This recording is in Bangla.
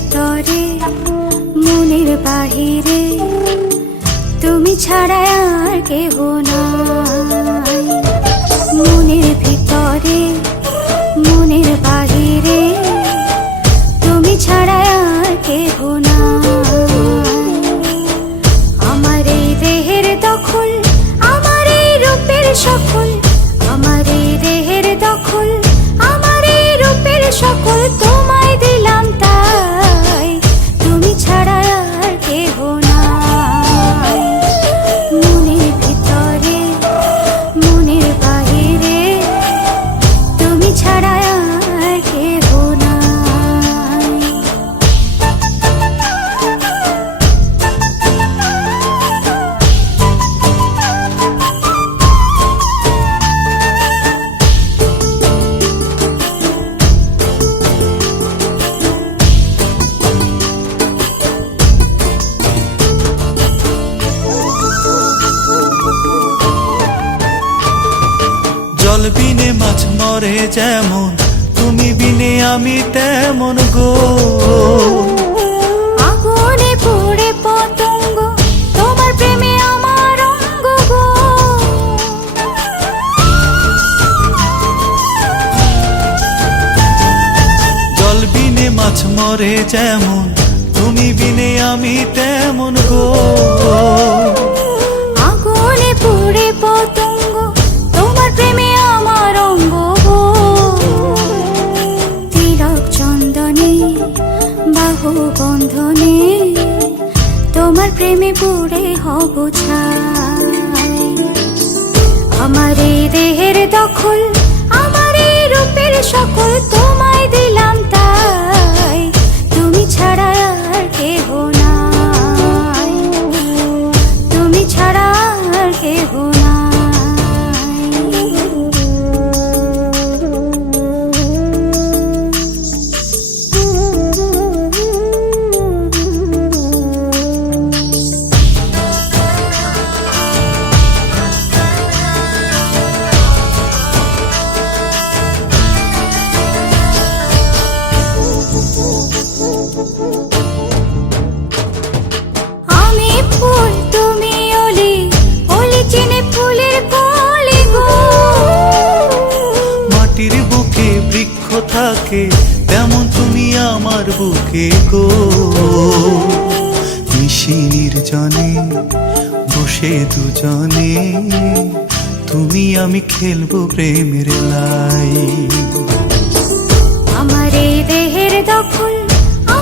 ভিতরে মনের বাহিরে তুমি ছাড়া আর কেহ নাই। মনের ভিতরে মনের বাহিরে তুমি ছাড়া আর কেহ নাই। আমার এই দেহের দখল, আমার এই রূপের সকল, আমার এই দেহের দখল, আমার এই রূপের সকল তোমায় দিলাম তাই, তুমি ছাড়া আর কেহ নাই। মনের ভিতরে মনের বাহিরে তুমি ছাড়া আর কেহ নাই। জল বিনে মাছ মরে যেমন, তুমি বিনে আমি তেমন গো। আগুনে পুড়ে পতঙ্গ, তোমার প্রেমে আমার অঙ্গ গো। জল বিনে মাছ মরে যেমন, তুমি বিনে আমি তেমন গো। আগুনে পুড়ে পতঙ্গ, তোমার প্রেমে আমার অঙ্গ গো। তিলক চন্দনে বাহু বন্ধনে তোমার প্রেমে পুড়ে হব ছাই। আমার এই দেহের দখল, আমার এই রূপের সকল তোমায় দিলাম তাই, তুমি ছাড়া আর কেহ নাই, তুমি ছাড়া আর কেহ নাই। আমি ফুল তুমি অলি, অলি চিনে ফুলের কলি গো। মাটির বুকে বৃক্ষ থাকে, তেমন তুমি আমার বুকে গো। নিশি নির্জনে বসে দুজনে, তুমি আমি খেলবো প্রেমের লাই। আমার এই দেহের দখল,